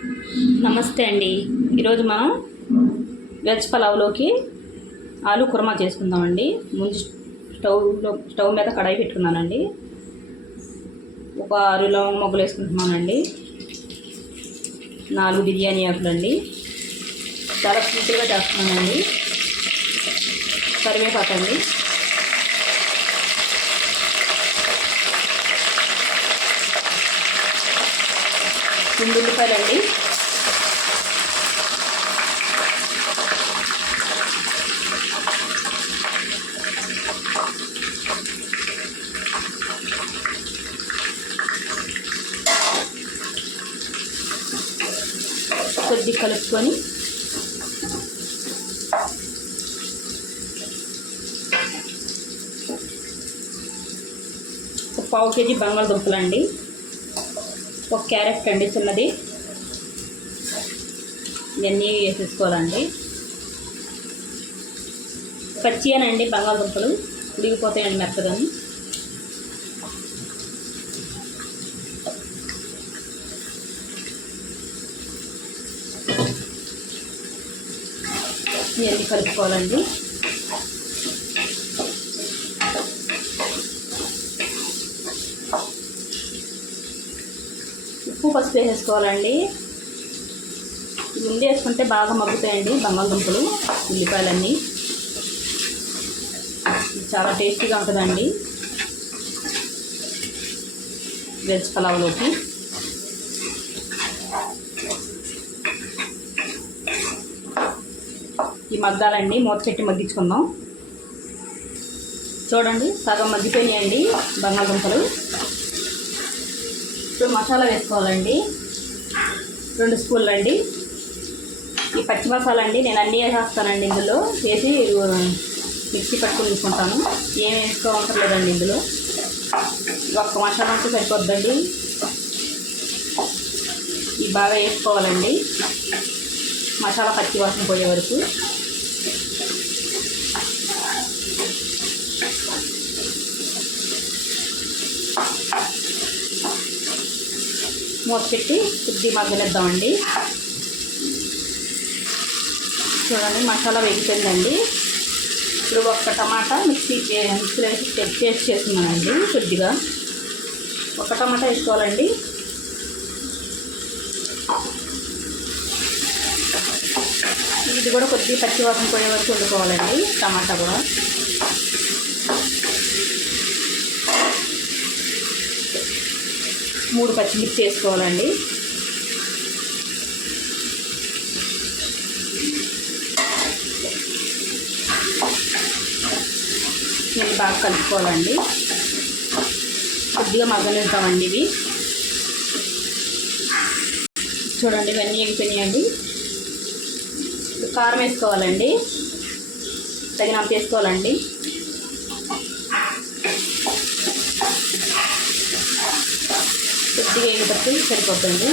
నమస్తే అండి. ఈరోజు మనం వెజ్ పలావ్లోకి ఆలు కుర్మా చేసుకుందామండి. ముందు స్టవ్ మీద కడాయి పెట్టుకున్నానండి. ఒక 6 లవంగ మొగ్గలు వేసుకుంటున్నానండి. 4 బిర్యానీ ఆకులండి. చాలా సింపుల్గా చేస్తున్నానండి. కరివేపాకండి, ఉల్లిపాయలండి, కొద్ది కలుపుకొని ఒక 1/2 కేజీ బంగాళదుంపలండి, ఒక క్యారెట్ అండి చిన్నది, ఇవన్నీ వేసేసుకోవాలండి. పచ్చియనండి బంగాళదుంపలు, ఉడిగిపోతాయండి మెత్తగాని. ఇవన్నీ కలుపుకోవాలండి. ఉప్పు పసుపు వేసేసుకోవాలండి. ముందు వేసుకుంటే బాగా మగ్గుతాయండి బంగాళదుంపలు, ఉల్లిపాయలన్నీ. చాలా టేస్టీగా ఉంటుందండి వెజ్ పలావ్లోకి. ఈ మగ్గాలండి, మూత పెట్టి మగ్గించుకుందాం. చూడండి సగం మగ్గిపోయినాయండి బంగాళదుంపలు. ఇప్పుడు మసాలా వేసుకోవాలండి. 2 స్పూన్లు అండి. ఈ పచ్చి మసాలా అండి నేను అన్నీ వేసేస్తానండి. ఇందులో వేసి మిక్సీ పట్టుకుని తీసుకుంటాను. ఏం వేసుకోవసరం లేదండి. ఇందులో ఒక్క మసాలా ఉంటే సరిపోద్దండి. ఇవి బాగా వేసుకోవాలండి మసాలా పచ్చి వాసన పోయే వరకు. మూత పెట్టి కొద్ది మగ్గనిద్దామండి. చూడండి మసాలా వేగిపోయిందండి. ఇప్పుడు ఒక టమాటా మిక్సీలో వేసి పేస్ట్ చేస్తున్నానండి. కొద్దిగా ఒక టమాటా వేసుకోవాలండి. ఇది కూడా కొద్దిగా పచ్చి వాసన పోయే వరకు వండుకోవాలండి. టమాటా కూడా మూడు పచ్చిమిర్చి వేసుకోవాలండి. నేను బాగా కలుపుకోవాలండి. కొద్దిగా మగ్గనిద్దామండి. ఇవి చూడండి ఇవన్నీ ఎగిపోయినాయండి. కారం వేసుకోవాలండి, తగినంత వేసుకోవాలండి. కొద్దిగా ఎగిపోతే సరిపోతుంది.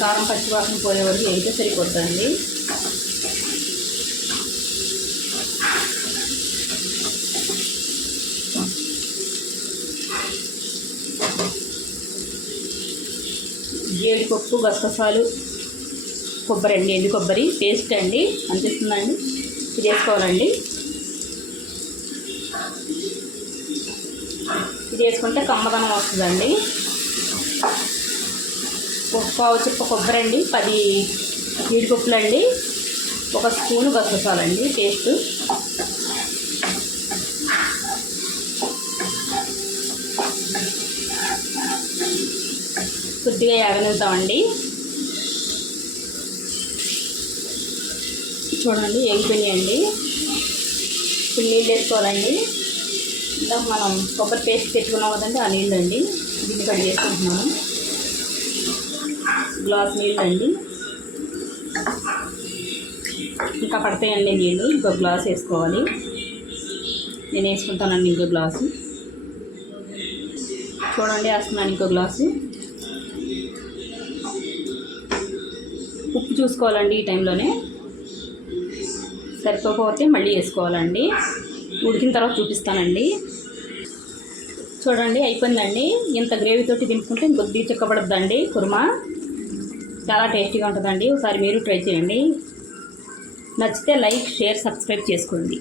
కారం పచ్చివాసన పోయే వరకు వేగితే సరిపోతుంది. జీడిపప్పు, గసగసాలు, కొబ్బరి అండి, ఎండు కొబ్బరి పేస్ట్ అండి అనిపిస్తుందండి. ఇది వేసుకోవాలండి. ఇది వేసుకుంటే కమ్మదనం వస్తుందండి. ఒక 1/4 చిప్ప కొబ్బరి అండి, 10 జీడిపప్పులు అండి, 1 స్పూను గసగసాలండి పేస్ట్. కొద్దిగా యాగనిద్దామండి. చూడండి ఎగిపోయినాయండి. ఇప్పుడు నీళ్ళు వేసుకోవాలండి. ఇందాక మనం కొబ్బరి పేస్ట్ పెట్టుకున్నాం కదండి, ఆ నీళ్ళు అండి. గిన్నె కడిగి వేసుకుంటున్నాను. గ్లాస్ నీళ్ళు అండి. ఇంకా పడతాయండి నీళ్ళు. ఇంకో గ్లాస్ వేసుకోవాలి. నేను వేసుకుంటానండి ఇంకో గ్లాసు. చూడండి వేస్తున్నాను ఇంకో గ్లాసు. ఉప్పు చూసుకోవాలండి ఈ టైంలోనే. సరిపోకపోతే మళ్ళీ వేసుకోవాలండి. ఉడికిన తర్వాత చూపిస్తానండి. చూడండి అయిపోయిందండి. ఇంత గ్రేవీతోటి దింపుకుంటే కొద్దిగా చిక్కబడుద్దండి కుర్మా. చాలా టేస్టీగా ఉంటుందండి. ఒకసారి మీరు ట్రై చేయండి. నచ్చితే లైక్, షేర్, సబ్స్క్రైబ్ చేసుకోండి.